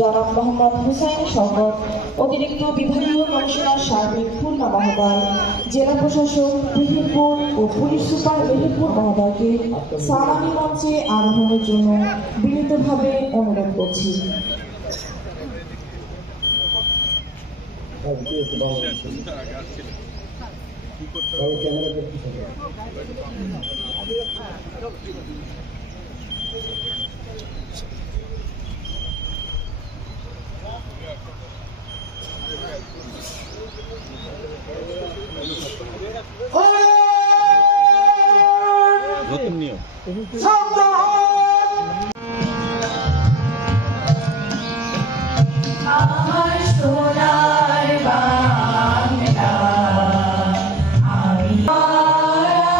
জনাব মোহাম্মদ হুসাইন শওকত, অতিরিক্ত বিভাগীয় কমিশনার সার্বিক খুলনা মহোদয়, জেলা প্রশাসক মেহেরপুর ও পুলিশ সুপার মেহেরপুর মহোদয়কে সালামি মঞ্চে আরোহণের জন্য বিনীতভাবে অনুরোধ করছি। নতুন নিয়ম আমার সোনার বাংলা আমি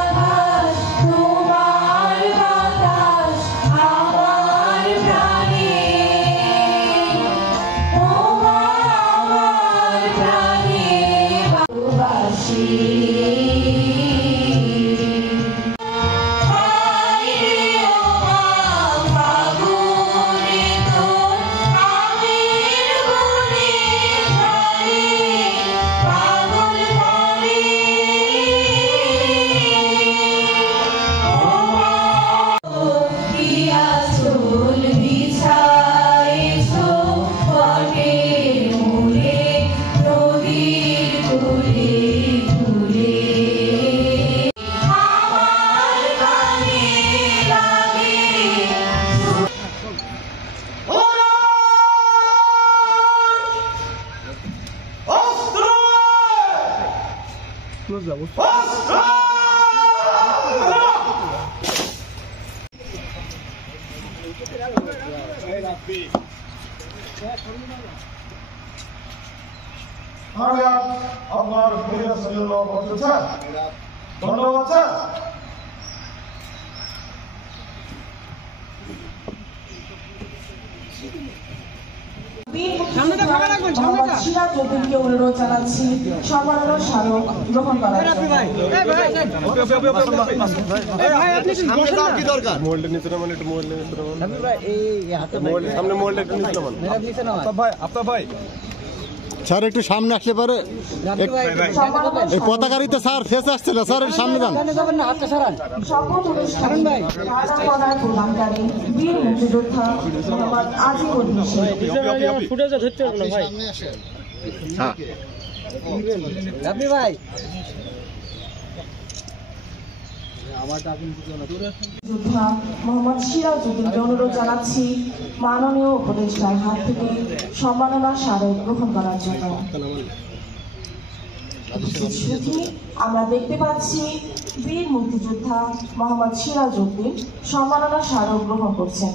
আকাশ তোমার বাতাস আমার প্রাণে আমার প্রাণে ভালোবাসি আপনার ধন্যবাদ স্যার। সিরাজউদ্দিনকে অনুরোধ জানাচ্ছি সম্মাননা স্মারক গ্রহণ করার স্যার একটু সামনে আসলে পারে এই পতাকারিতে স্যার শেষ আসছিল স্যার সামনে যান। শপথ অনুষ্ঠানে পদার প্রদানকারী বীর মুক্তিযোদ্ধা মোহাম্মদ আজিমুল যোদ্ধা মোহাম্মদ সিরাজউদ্দিনকে অনুরোধ জানাচ্ছি মাননীয় উপদেষ্টার হাত থেকে সম্মাননা স্মারক গ্রহণ করার জন্য। আমরা দেখতে পাচ্ছি বীর মুক্তিযোদ্ধা মোহাম্মদ সিরাজউদ্দিন সম্মাননা স্মারক গ্রহণ করছেন।